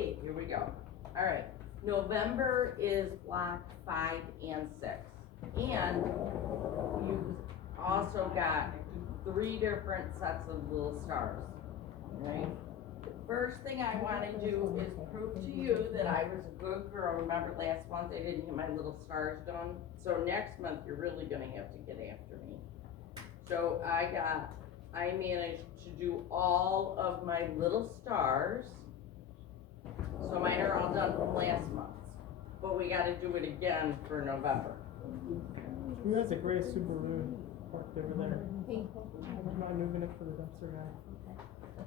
Here we go. All right, November is block 5 and 6. And you also got 3 different sets of little stars, right? The first thing I wanna do is prove to you that I was a good girl. Remember last month I didn't get my little stars done? So next month you're really gonna have to get after me. So I managed to do all of my little stars. So mine are all done from last month, but we gotta do it again for November. Who has a gray Subaru parked over there? I'm not moving it for the dumpster guy.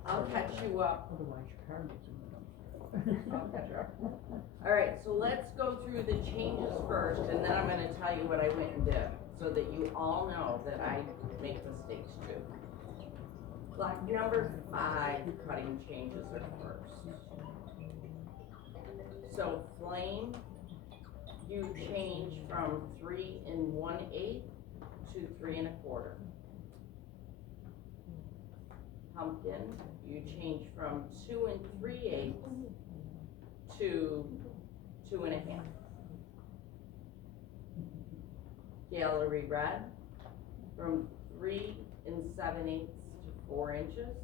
I'll catch you up. Otherwise your car gets in the dumpster. I'll catch you up. All right, so let's go through the changes first, and then I'm gonna tell you what I went and did, so that you all know that I make mistakes too. Block number 5, cutting changes are first. So flame, you change from 3 1/8 to 3 1/4. Pumpkin, you change from 2 3/8 to 2 1/2. Gallery red, from 3 7/8 to 4 inches.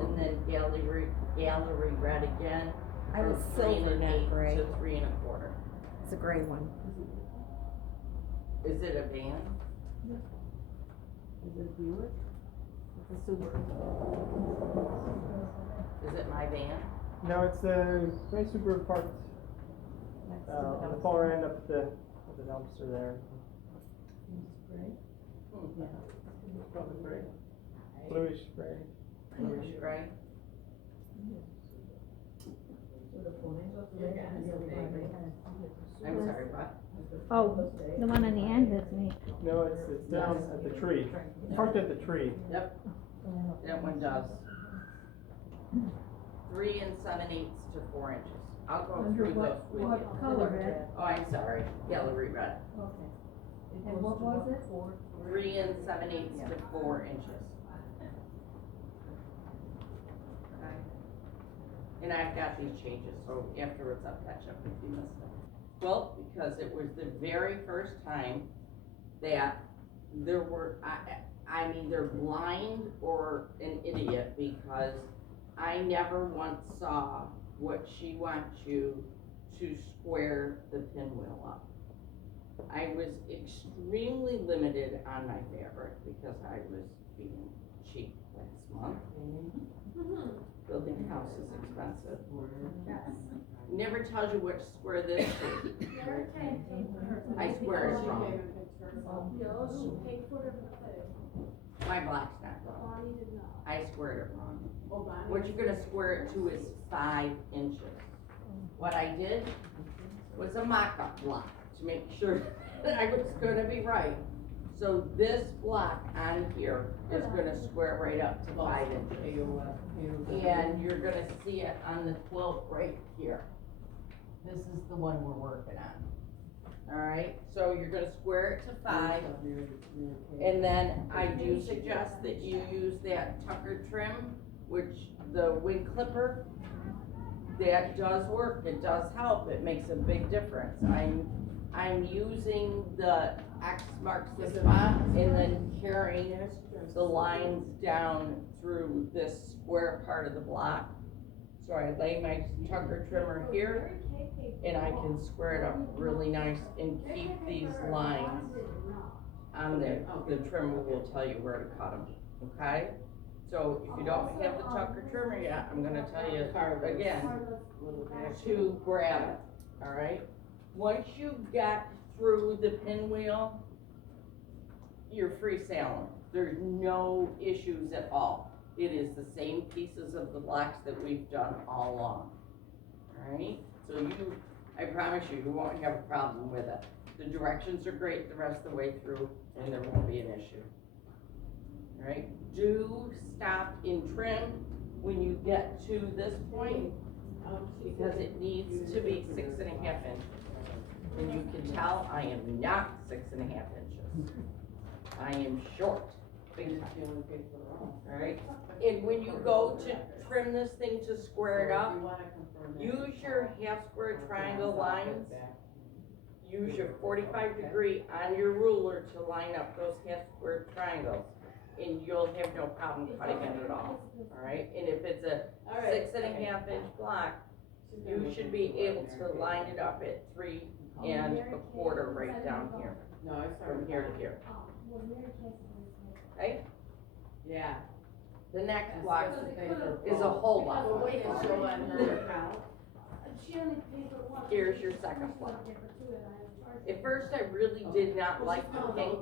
And then gallery red again. I was from 3 silver, not 1/8 gray. to 3 1/4. It's a gray one. Is it a van? Is it a Buick? It's a Subaru. Is it my van? No, it's a gray Subaru parked Next to on the far end up at the dumpster there. Hmm. Probably gray. Bluish gray. Bluish gray. I'm sorry, what? Oh, the one on the end is me. No, it's down at the tree. Parked at the tree. Yep, that one does. 3 7/8 to 4 inches. I'll go through those with you. What color? Oh, I'm sorry, gallery red. Okay. And what was it? 3 7/8 to 4 inches. Okay. And I've got these changes, so afterwards I'll catch up if you missed them. Well, because it was the very first time that there were, I'm either blind or an idiot, because I never once saw what she wants you to square the pinwheel up. I was extremely limited on my fabric because I was being cheap last month. Building a house is expensive. Never tells you which square this is. I swear it's wrong. My black's not wrong. I squared it wrong. What you're gonna square it to is 5 inches. What I did was a mock-up block to make sure that I was gonna be right. So this block on here is gonna square right up to 5 inches. And you're gonna see it on the quilt right here. This is the one we're working on. Alright, so you're gonna square it to 5. And then I do suggest that you use that Tucker trim, which the wing clipper, that does work, it does help, it makes a big difference. I'm using the X marks the spot and then carrying the lines down through this square part of the block. So I lay my Tucker trimmer here and I can square it up really nice and keep these lines on there. The trimmer will tell you where to cut them, okay? So if you don't have the Tucker trimmer yet, I'm gonna tell you again to grab it, alright? Once you get through the pinwheel, you're free sailing. There's no issues at all. It is the same pieces of the blocks that we've done all along, alright? So I promise you, you won't have a problem with it. The directions are great the rest of the way through, and there won't be an issue. Alright, do stop and trim when you get to this point, because it needs to be 6 1/2 inches. And you can tell I am not 6 1/2 inches. I am short, big time. Alright, and when you go to trim this thing to square it up, use your half square triangle lines. Use your 45-degree on your ruler to line up those half square triangles, and you'll have no problem cutting it at all, alright? And if it's a 6.5-inch block, you should be able to line it up at 3 1/4 right down here, from here to here. Okay? Yeah. The next block is a whole lot. Here's your second block. At first, I really did not like the pink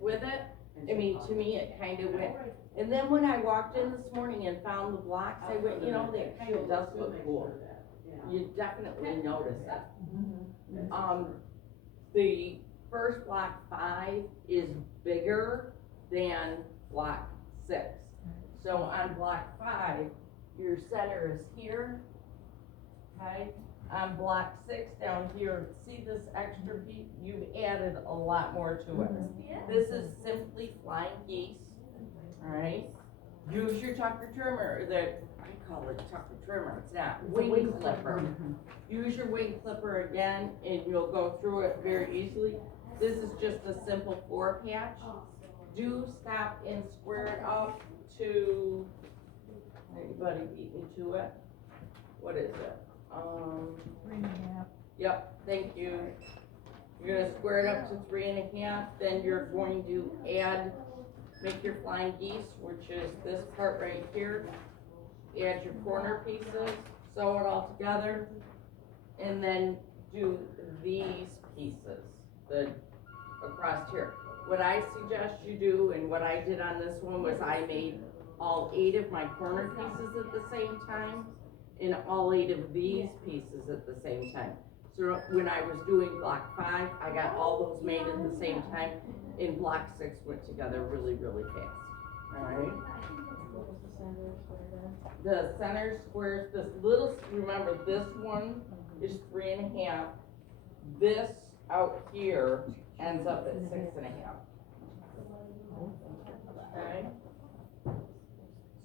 with it. I mean, to me, it kind of went, and then when I walked in this morning and found the blocks, I went, you know, that kind of does look cool. You definitely notice it. The first block 5 is bigger than block 6. So on block 5, your center is here, okay? On block 6 down here, see this extra piece? You've added a lot more to it. This is simply flying geese, alright? Use your tucker trimmer, I call it tucker trimmer, it's not, wing clipper. Use your wing clipper again, and you'll go through it very easily. This is just a simple 4 patch. Do stop and square it up to, anybody beat me to it? What is it? 3.5. Yep, thank you. You're gonna square it up to 3.5, then you're going to add, make your flying geese, which is this part right here. Add your corner pieces, sew it all together, and then do these pieces, across here. What I suggest you do, and what I did on this one, was I made all 8 of my corner pieces at the same time, and all 8 of these pieces at the same time. So when I was doing block 5, I got all those made at the same time, and block 6 went together really, really fast, alright? The center squares, this little, remember this one is 3.5, this out here ends up at 6.5. Okay?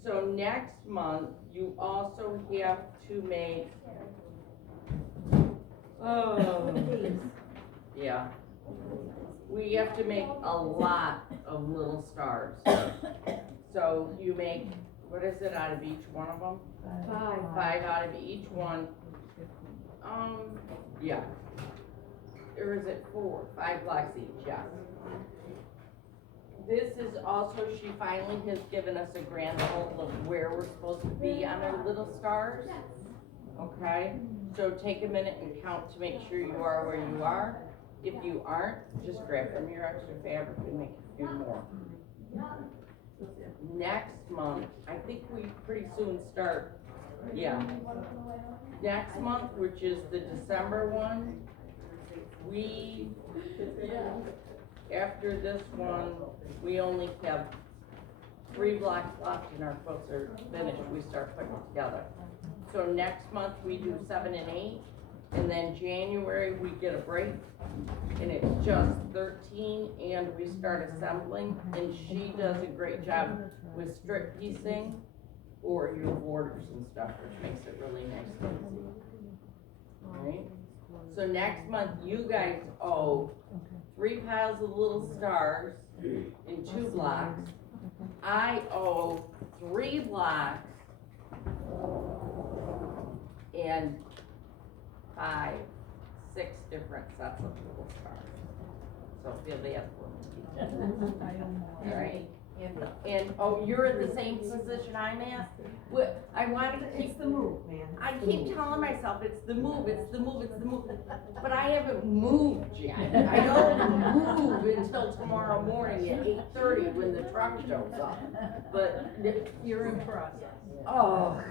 So next month, you also have to make, yeah. We have to make a lot of little stars. So you make, what is it out of each one of them? 5 out of each one. Yeah. Or is it 4? 5 blocks each, yes. This is also, she finally has given us a grand total of where we're supposed to be on our little stars. Okay? So take a minute and count to make sure you are where you are. If you aren't, just grab from your extra fabric and make a few more. Next month, I think we pretty soon start, yeah. Next month, which is the December one, after this one, we only have 3 blocks left and our quilts are finished. We start putting it together. So next month, we do 7 and 8. And then January, we get a break, and it's just 13, and we start assembling, and she does a great job with strip piecing for your borders and stuff, which makes it really nice and easy. Alright? So next month, you guys owe 3 piles of little stars in 2 blocks. I owe 3 blocks and 5, 6 different sets of little stars. So feel bad for me. Alright? And, you're in the same position I'm at? What, I wanted to keep the move, man. I keep telling myself, it's the move, it's the move, it's the move. But I haven't moved yet. I don't move until tomorrow morning at 8:30 when the truck shows up. But you're in process. Oh,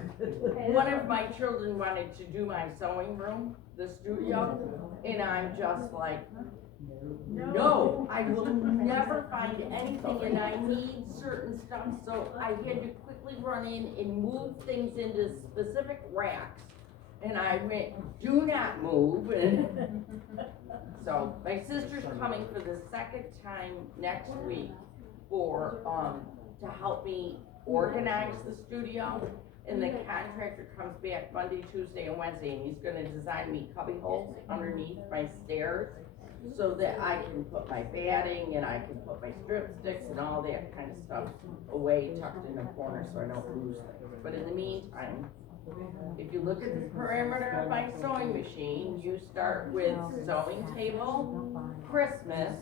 one of my children wanted to do my sewing room, the studio, and I'm just like, no, I will never find anything, and I need certain stuff, so I had to quickly run in and move things into specific racks. And I went, do not move, and so my sister's coming for the 2nd time next week for, to help me organize the studio. and the contractor comes back Monday, Tuesday, and Wednesday, and he's gonna design me cubby holes underneath my stairs so that I can put my batting and I can put my strip sticks and all that kind of stuff away tucked in the corner so I don't lose things. But in the meantime, if you look at the perimeter of my sewing machine, you start with sewing table, Christmas,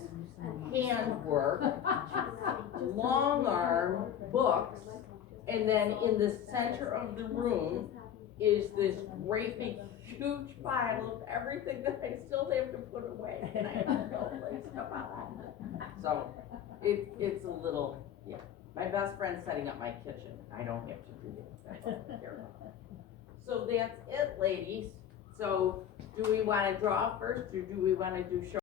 handwork, long arm, books, and then in the center of the room is this great big huge pile of everything that I still have to put away, and I have no place to put it. So, it's a little, yeah, my best friend's setting up my kitchen, I don't have to do that, that's all I care about. So that's it, ladies, so do we wanna draw first, or do we wanna do show